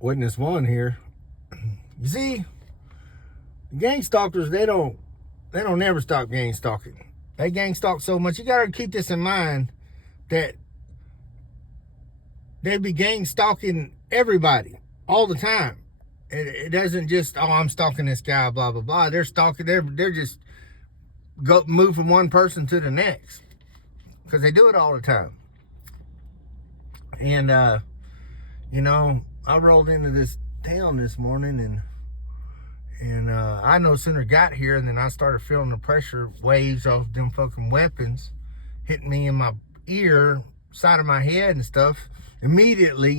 witness one here. You see, gang stalkers, they don't never stop gang stalking. They gang stalk so much. You gotta keep this in mind that they be gang stalking everybody all the time. It doesn't just, oh, I'm stalking this guy, blah blah blah. They're stalking. They're just move from one person to the next because they do it all the time. And I rolled into this town this morning, and I no sooner got here, and then I started feeling the pressure waves of them fucking weapons hitting me in my ear, side of my head and stuff. Immediately,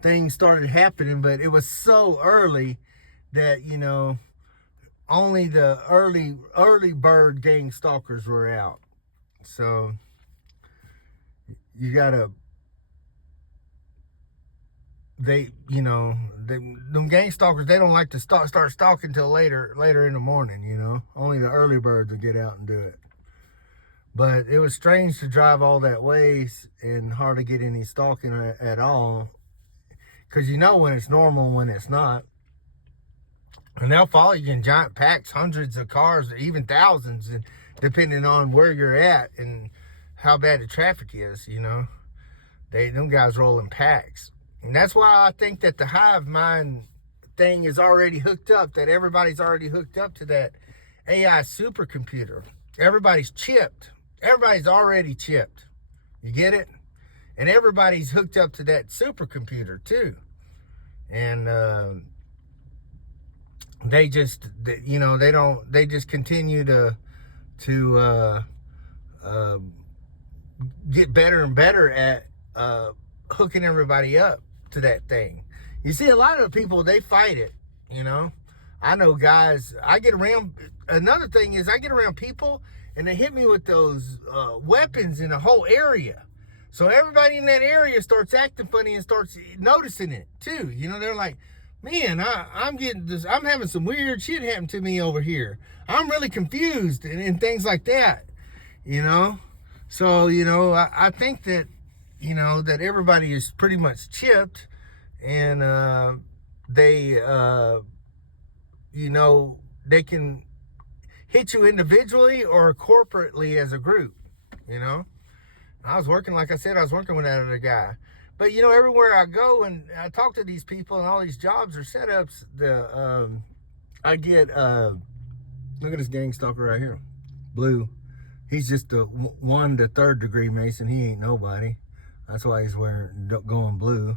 things started happening, but it was so early that, only the early bird gang stalkers were out. So you gotta, them gang stalkers, they don't like to start stalking till later in the morning. Only the early birds will get out and do it. But it was strange to drive all that ways and hardly get any stalking at all, because when it's normal and when it's not. And they'll follow you in giant packs, hundreds of cars, even thousands, depending on where you're at and how bad the traffic is. Them guys roll in packs. And that's why I think that the Hive mind thing is already hooked up, that everybody's already hooked up to that AI supercomputer. Everybody's chipped. Everybody's already chipped. You get it? And everybody's hooked up to that supercomputer too. And they just continue to get better and better at hooking everybody up to that thing. You see, a lot of the people, they fight it. I know guys, another thing is I get around people and they hit me with those weapons in a whole area. So everybody in that area starts acting funny and starts noticing it too. They're like, man, I'm getting this, I'm having some weird shit happen to me over here. I'm really confused and things like that, So, I think that, that everybody is pretty much chipped, and they can hit you individually or corporately as a group. I was working, like I said, with that other guy. But everywhere I go and I talk to these people, and all these jobs or setups, I get look at this gang stalker right here, Blue. He's just a 1 to 3rd degree Mason. He ain't nobody. That's why he's going blue.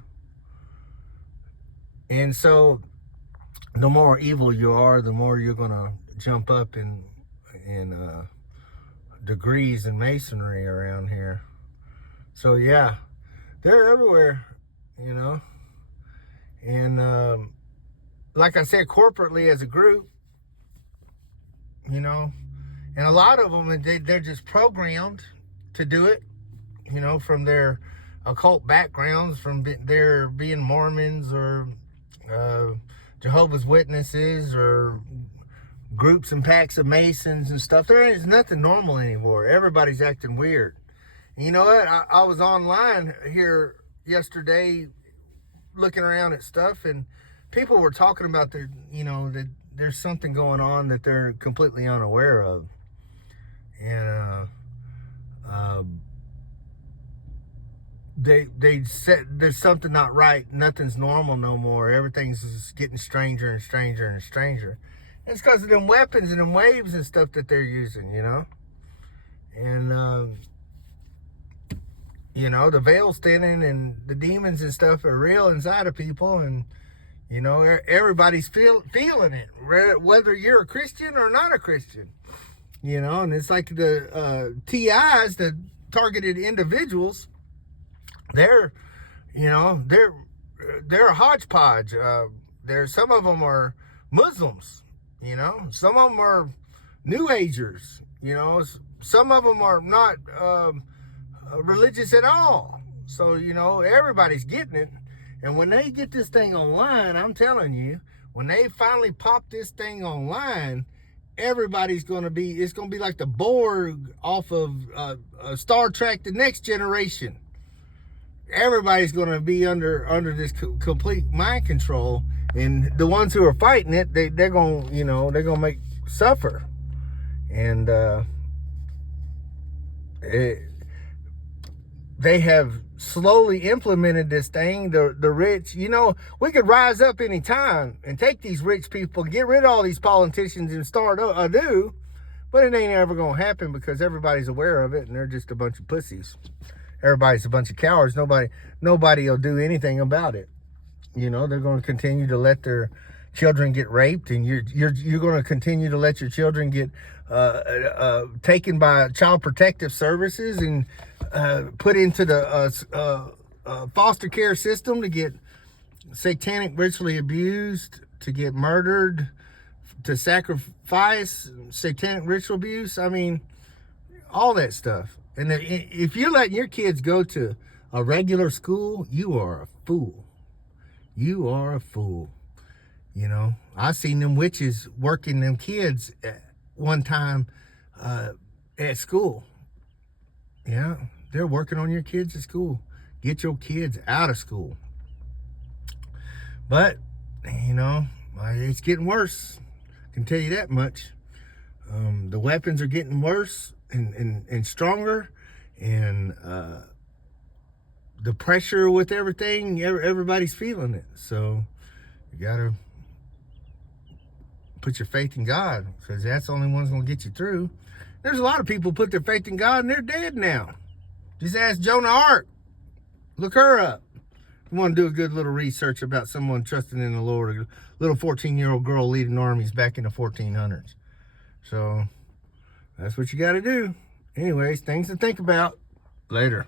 And so, the more evil you are, the more you're gonna jump up in degrees in masonry around here. So yeah, they're everywhere, and like I said, corporately as a group, and a lot of them, they're just programmed to do it, from their occult backgrounds, from their being Mormons or Jehovah's Witnesses or groups and packs of Masons and stuff. There is nothing normal anymore. Everybody's acting weird. And you know what? I was online here yesterday looking around at stuff, and people were talking about that there's something going on that they're completely unaware of. And they said there's something not right. Nothing's normal no more. Everything's just getting stranger and stranger and stranger. And it's because of them weapons and them waves and stuff that they're using, And the veil's thinning, and the demons and stuff are real inside of people, and everybody's feeling it, whether you're a Christian or not a Christian. And it's like the TIs, the targeted individuals. They're a hodgepodge. Some of them are Muslims. Some of them are New Agers. Some of them are not religious at all. So everybody's getting it. And when they get this thing online, I'm telling you, when they finally pop this thing online, everybody's going to be, it's going to be like the Borg off of Star Trek: The Next Generation. everybody's going to be under this complete mind control, and the ones who are fighting it, they're going they're going to make suffer. And they have slowly implemented this thing. The rich, we could rise up any time and take these rich people, get rid of all these politicians, and start anew. But it ain't ever going to happen because everybody's aware of it, and they're just a bunch of pussies. Everybody's a bunch of cowards. Nobody will do anything about it. They're going to continue to let their children get raped, and you're going to continue to let your children get taken by child protective services and put into the foster care system to get satanic ritually abused, to get murdered, to sacrifice, satanic ritual abuse. I mean, all that stuff. And if you're letting your kids go to a regular school, you are a fool. You are a fool. I seen them witches working them kids one time at school. Yeah, they're working on your kids at school. Get your kids out of school. But, it's getting worse. I can tell you that much. The weapons are getting worse and stronger. And the pressure with everything, everybody's feeling it. So you got to put your faith in God, because that's the only one's going to get you through. There's a lot of people put their faith in God and they're dead now. Just ask Joan of Arc. Look her up. You want to do a good little research about someone trusting in the Lord. A little 14-year-old girl leading armies back in the 1400s. So that's what you got to do. Anyways, things to think about. Later.